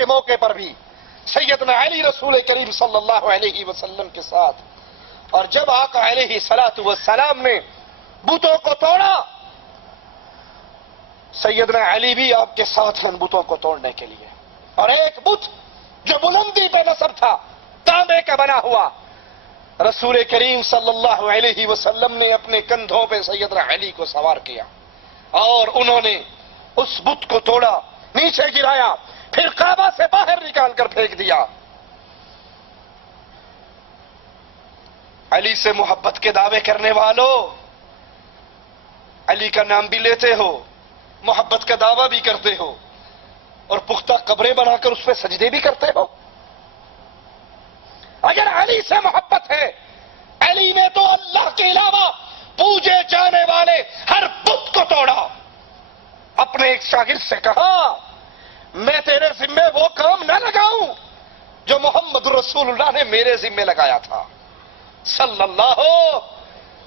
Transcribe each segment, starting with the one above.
کے موقع پر بھی سیدنا علی رسول کریم صلی اللہ علیہ وسلم کے ساتھ، اور جب آقا علیہ الصلوۃ والسلام نے بتوں کو توڑا، سیدنا علی بھی آپ کے ساتھ ہیں بتوں کو توڑنے کے لیے. اور ایک بت جو بلندی پہ نصب تھا، تانبے کا بنا ہوا، رسول کریم صلی اللہ علیہ وسلم نے اپنے کندھوں پہ سیدنا علی کو سوار کیا اور انہوں نے اس بت کو توڑا، نیچے گرایا، پھر کعبہ سے باہر نکال کر پھینک دیا. علی سے محبت کے دعوے کرنے والوں، علی کا نام بھی لیتے ہو، محبت کا دعویٰ بھی کرتے ہو، اور پختہ قبریں بنا کر اس پہ سجدے بھی کرتے ہو. اگر علی سے محبت ہے، علی نے تو اللہ کے علاوہ پوجے جانے والے ہر بت کو توڑا. اپنے ایک شاگرد سے کہا، میں تیرے ذمے وہ کام نہ لگاؤں جو محمد رسول اللہ نے میرے ذمے لگایا تھا صلی اللہ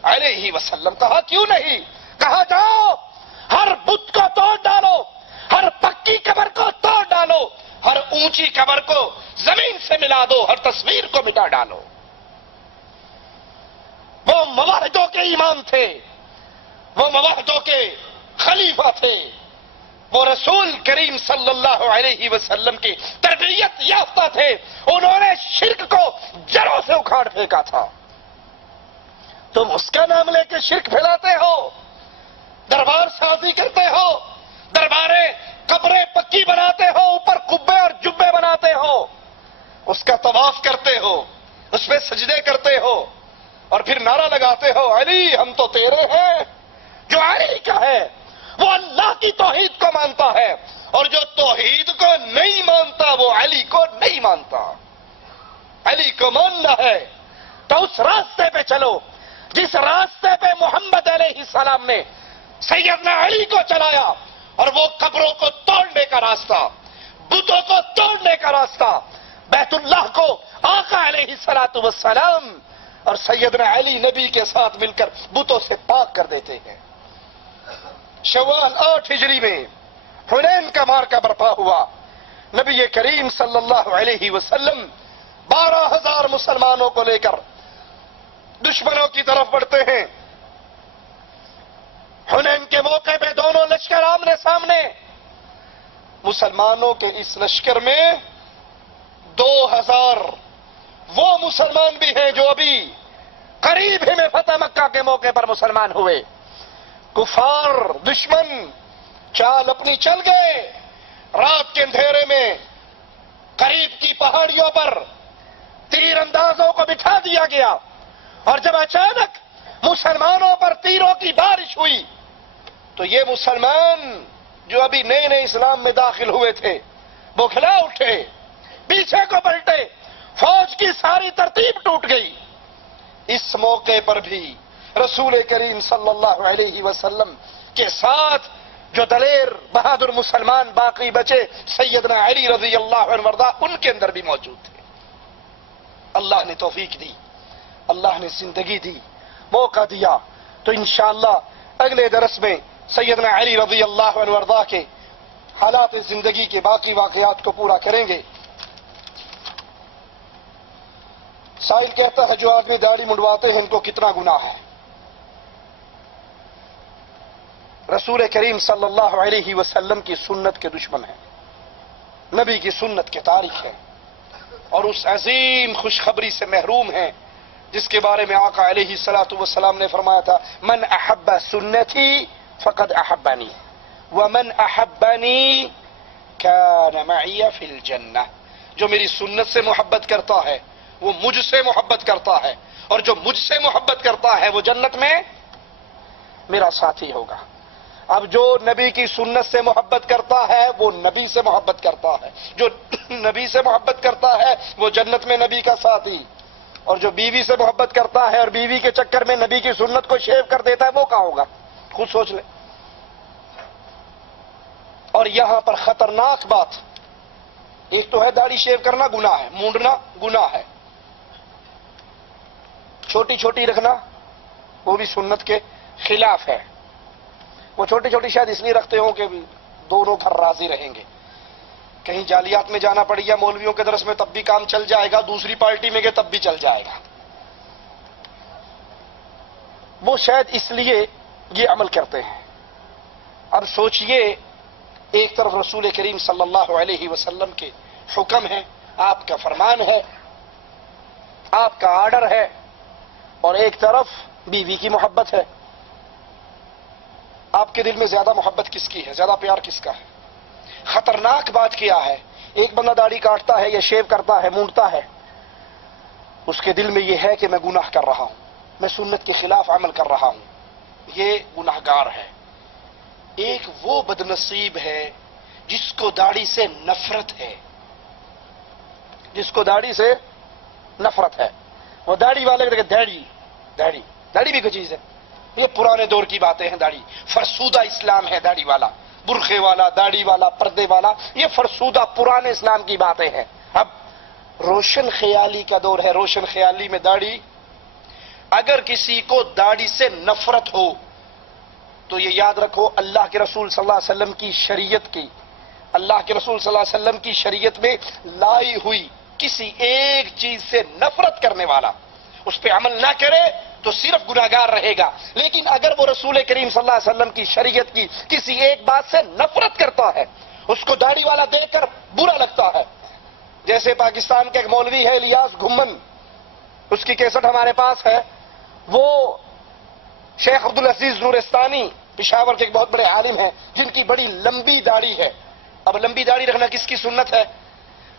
علیہ وسلم. کہا کیوں نہیں؟ کہا جاؤ ہر بت کو توڑ ڈالو، ہر پکی قبر کو توڑ ڈالو، ہر اونچی قبر کو زمین سے ملا دو، ہر تصویر کو مٹا ڈالو. وہ مواحدوں کے امام تھے، وہ مواحدوں کے خلیفہ تھے، وہ رسول کریم صلی اللہ علیہ وسلم کی تربیت یافتہ تھے. انہوں نے شرک کو جڑوں سے اکھاڑ پھینکا تھا. تم اس کا نام لے کے شرک پھیلاتے ہو، دربار سازی کرتے ہو، درباریں قبریں پکی بناتے ہو، اوپر قبے اور جبے بناتے ہو، اس کا طواف کرتے ہو، اس پہ سجدے کرتے ہو، اور پھر نعرہ لگاتے ہو علی ہم تو تیرے ہیں. جو علی کا ہے وہ اللہ کی توحید کو مانتا ہے، اور جو توحید کو نہیں مانتا وہ علی کو نہیں مانتا. علی کو ماننا ہے تو اس راستے پہ چلو جس راستے پہ محمد علیہ السلام نے سیدنا علی کو چلایا، اور وہ قبروں کو توڑنے کا راستہ، بتوں کو توڑنے کا راستہ، بیت اللہ کو آقا علیہ الصلوۃ والسلام اور سیدنا علی نبی کے ساتھ مل کر بتوں سے پاک کر دیتے ہیں. شوال 8 ہجری میں حنین کا معرکہ برپا ہوا. نبی کریم صلی اللہ علیہ وسلم 12,000 مسلمانوں کو لے کر دشمنوں کی طرف بڑھتے ہیں. حنین کے موقع پہ دونوں لشکر آمنے سامنے. مسلمانوں کے اس لشکر میں 2,000 وہ مسلمان بھی ہیں جو ابھی قریب ہی میں فتح مکہ کے موقع پر مسلمان ہوئے. کفار دشمن چال اپنی چل گئے. رات کے اندھیرے میں قریب کی پہاڑیوں پر تیر اندازوں کو بٹھا دیا گیا، اور جب اچانک مسلمانوں پر تیروں کی بارش ہوئی تو یہ مسلمان جو ابھی نئے نئے اسلام میں داخل ہوئے تھے بوکھلا اٹھے، پیچھے کو پلٹے، فوج کی ساری ترتیب ٹوٹ گئی. اس موقع پر بھی رسول کریم صلی اللہ علیہ وسلم کے ساتھ جو دلیر بہادر مسلمان باقی بچے سیدنا علی رضی اللہ عنہ وارضہ، ان کے اندر بھی موجود تھے. اللہ نے توفیق دی، اللہ نے زندگی دی، موقع دیا. تو انشاءاللہ اگلے درس میں سیدنا علی رضی اللہ عنہ وارضہ کے حالات زندگی کے باقی واقعات کو پورا کریں گے. سائل کہتا ہے جو آدمی داڑھی منڈواتے ہیں ان کو کتنا گناہ ہے؟ رسول کریم صلی اللہ علیہ وسلم کی سنت کے دشمن ہیں، نبی کی سنت کے تاریخ ہیں، اور اس عظیم خوشخبری سے محروم ہیں جس کے بارے میں آقا علیہ الصلوۃ والسلام نے فرمایا تھا من احب سنتی فقد احبنی ومن احبنی کان معی فی الجنہ. جو میری سنت سے محبت کرتا ہے وہ مجھ سے محبت کرتا ہے، اور جو مجھ سے محبت کرتا ہے وہ جنت میں میرا ساتھی ہوگا. اب جو نبی کی سنت سے محبت کرتا ہے وہ نبی سے محبت کرتا ہے، جو نبی سے محبت کرتا ہے وہ جنت میں نبی کا ساتھی، اور جو بیوی سے محبت کرتا ہے اور بیوی کے چکر میں نبی کی سنت کو شیو کر دیتا ہے وہ کہاں ہوگا؟ خود سوچ لیں. اور یہاں پر خطرناک بات، ایک تو ہے داڑھی شیو کرنا گناہ ہے، مونڈنا گناہ ہے، چھوٹی چھوٹی رکھنا وہ بھی سنت کے خلاف ہے. وہ چھوٹی چھوٹی شاید اس لیے رکھتے ہوں کہ دونوں گھر راضی رہیں گے. کہیں جالیات میں جانا پڑ گیا مولویوں کے درس میں تب بھی کام چل جائے گا، دوسری پارٹی میں گئے تب بھی چل جائے گا. وہ شاید اس لیے یہ عمل کرتے ہیں. اب سوچئے، ایک طرف رسول کریم صلی اللہ علیہ وسلم کے حکم ہے، آپ کا فرمان ہے، آپ کا آرڈر ہے، اور ایک طرف بیوی کی محبت ہے. آپ کے دل میں زیادہ محبت کس کی ہے؟ زیادہ پیار کس کا ہے؟ خطرناک بات کیا ہے، ایک بندہ داڑھی کاٹتا ہے یا شیو کرتا ہے، مونڈتا ہے، اس کے دل میں یہ ہے کہ میں گناہ کر رہا ہوں، میں سنت کے خلاف عمل کر رہا ہوں، یہ گناہگار ہے. ایک وہ بدنصیب ہے جس کو داڑھی سے نفرت ہے، جس کو داڑھی سے نفرت ہے. وہ داڑھی والے کہ داڑھی بھی کوئی چیز ہے، یہ پرانے دور کی باتیں ہیں. داڑھی فرسودہ اسلام ہے، داڑھی والا، برقعے والا، داڑھی والا، پردے والا، یہ فرسودہ پرانے اسلام کی باتیں ہیں. اب روشن خیالی کا دور ہے. روشن خیالی میں داڑھی، اگر کسی کو داڑھی سے نفرت ہو تو یہ یاد رکھو، اللہ کے رسول صلی اللہ علیہ وسلم کی شریعت کی، اللہ کے رسول صلی اللہ علیہ وسلم کی شریعت میں لائی ہوئی کسی ایک چیز سے نفرت کرنے والا اس پہ عمل نہ کرے تو صرف گناہگار رہے گا. لیکن اگر وہ رسول کریم صلی اللہ علیہ وسلم کی شریعت کی کسی ایک بات سے نفرت کرتا ہے، اس کو داڑھی والا دیکھ کر برا لگتا ہے، جیسے پاکستان کا ایک مولوی ہے الیاس گھمن، اس کی کیسٹ ہمارے پاس ہے. وہ شیخ عبدالعزیز نورستانی پشاور کے ایک بہت بڑے عالم ہیں جن کی بڑی لمبی داڑھی ہے. اب لمبی داڑھی رکھنا کس کی سنت ہے؟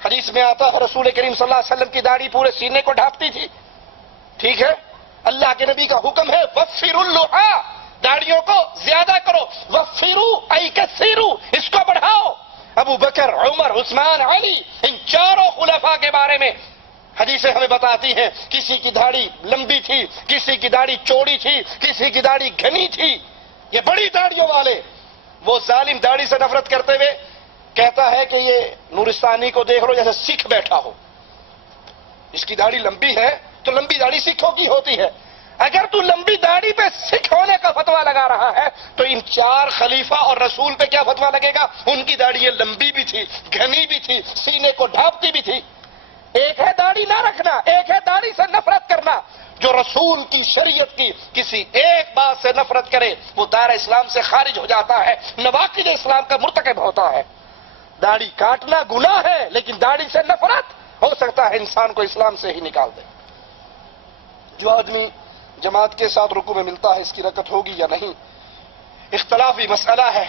حدیث میں آتا ہے رسول کریم صلی اللہ علیہ وسلم کی داڑھی پورے سینے کو ڈھانپتی تھی. ٹھیک ہے، اللہ کے نبی کا حکم ہے وفروا اللحى، داڑھیوں کو زیادہ کرو، وفروا ای کثیروا، اس کو بڑھاؤ. ابو بکر، عمر، عثمان، علی، ان چاروں خلفاء کے بارے میں حدیثیں ہمیں بتاتی ہیں کسی کی داڑھی لمبی تھی، کسی کی داڑھی چوڑی تھی، کسی کی داڑھی گھنی تھی. یہ بڑی داڑھیوں والے، وہ ظالم داڑھی سے نفرت کرتے ہوئے کہتا ہے کہ یہ نورستانی کو دیکھ لو جیسے سکھ بیٹھا ہو، اس کی داڑھی لمبی ہے تو لمبی داڑھی سکھوں کی ہوتی ہے. اگر تو لمبی داڑھی پہ سکھ ہونے کا فتویٰ لگا رہا ہے تو ان چار خلیفہ اور رسول پہ کیا فتویٰ لگے گا؟ ان کی داڑھی لمبی بھی تھی، گھنی بھی تھی، سینے کو ڈھانپتی بھی تھی. ایک ہے داڑھی نہ رکھنا، ایک ہے داڑھی سے نفرت کرنا. جو رسول کی شریعت کی کسی ایک بات سے نفرت کرے وہ دائرہ اسلام سے خارج ہو جاتا ہے، نواقض اسلام کا مرتکب ہوتا ہے. داڑھی کاٹنا گناہ ہے، لیکن داڑھی سے نفرت ہو سکتا ہے انسان کو اسلام سے ہی نکال دے. جو آدمی جماعت کے ساتھ رکوع میں ملتا ہے اس کی رکعت ہوگی یا نہیں، اختلافی مسئلہ ہے.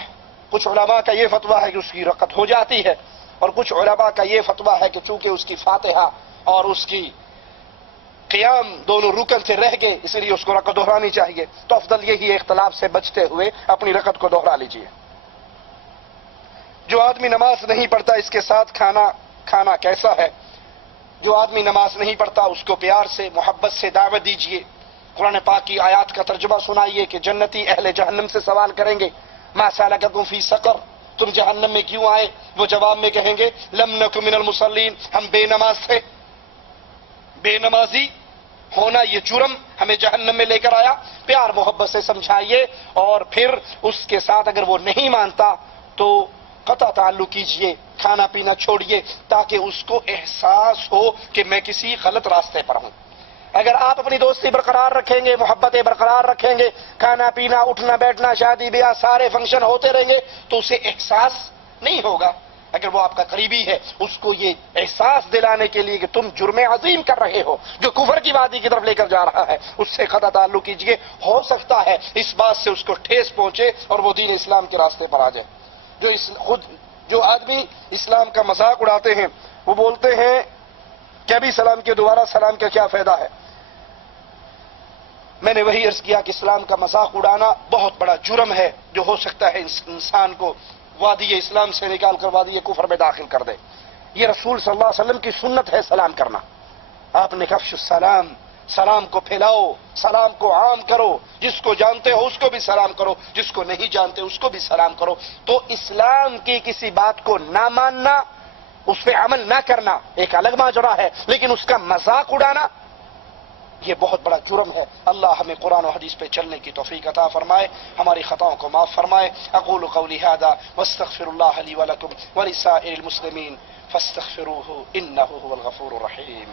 کچھ علماء کا یہ فتویٰ ہے کہ اس کی رکعت ہو جاتی ہے، اور کچھ علماء کا یہ فتویٰ ہے کہ چونکہ اس کی فاتحہ اور اس کی قیام دونوں رکن سے رہ گئے اس لیے اس کو رکعت دہرانی چاہیے. تو افضل یہی ہے اختلاف سے بچتے ہوئے اپنی رکعت کو دوہرا لیجیے. جو آدمی نماز نہیں پڑھتا اس کے ساتھ کھانا کیسا ہے؟ جو آدمی نماز نہیں پڑھتا اس کو پیار سے، محبت سے دعوت دیجیے. قرآن پاک کی آیات کا ترجمہ سنائیے کہ جنتی اہل جہنم سے سوال کریں گے ما سلککم فی سقر، تم جہنم میں کیوں آئے؟ وہ جواب میں کہیں گے لم نک من المصلین، ہم بے نماز تھے. بے نمازی ہونا یہ جرم ہمیں جہنم میں لے کر آیا. پیار محبت سے سمجھائیے، اور پھر اس کے ساتھ اگر وہ نہیں مانتا تو قطع تعلق کیجئے، کھانا پینا چھوڑیے تاکہ اس کو احساس ہو کہ میں کسی غلط راستے پر ہوں. اگر آپ اپنی دوستی برقرار رکھیں گے، محبتیں برقرار رکھیں گے، کھانا پینا، اٹھنا بیٹھنا، شادی بیاہ سارے فنکشن ہوتے رہیں گے تو اسے احساس نہیں ہوگا. اگر وہ آپ کا قریبی ہے اس کو یہ احساس دلانے کے لیے کہ تم جرم عظیم کر رہے ہو جو کفر کی وادی کی طرف لے کر جا رہا ہے، اس سے قطع تعلق کیجئے. ہو سکتا ہے اس بات سے اس کو ٹھیس پہنچے اور وہ دین اسلام کے راستے پر آ جائے. جو آدمی اسلام کا مذاق اڑاتے ہیں وہ بولتے ہیں کہ ابھی سلام کے دوبارہ سلام کا کیا فائدہ ہے. میں نے وہی عرض کیا کہ اسلام کا مذاق اڑانا بہت بڑا جرم ہے جو ہو سکتا ہے انسان کو وادی اسلام سے نکال کر وادی کفر میں داخل کر دے. یہ رسول صلی اللہ علیہ وسلم کی سنت ہے سلام کرنا. آپ نے کفش السلام، سلام کو پھیلاؤ، سلام کو عام کرو، جس کو جانتے ہو اس کو بھی سلام کرو، جس کو نہیں جانتے اس کو بھی سلام کرو. تو اسلام کی کسی بات کو نہ ماننا، اس پہ عمل نہ کرنا ایک الگ ماجرا ہے، لیکن اس کا مذاق اڑانا یہ بہت بڑا جرم ہے۔ اللہ ہمیں قرآن و حدیث پہ چلنے کی توفیق عطا فرمائے، ہماری خطاؤں کو معاف فرمائے۔ اقول قولی ھذا واستغفر اللہ لی ولکم ولسائر المسلمین فاستغفروہ انہ ھو الغفور الرحیم۔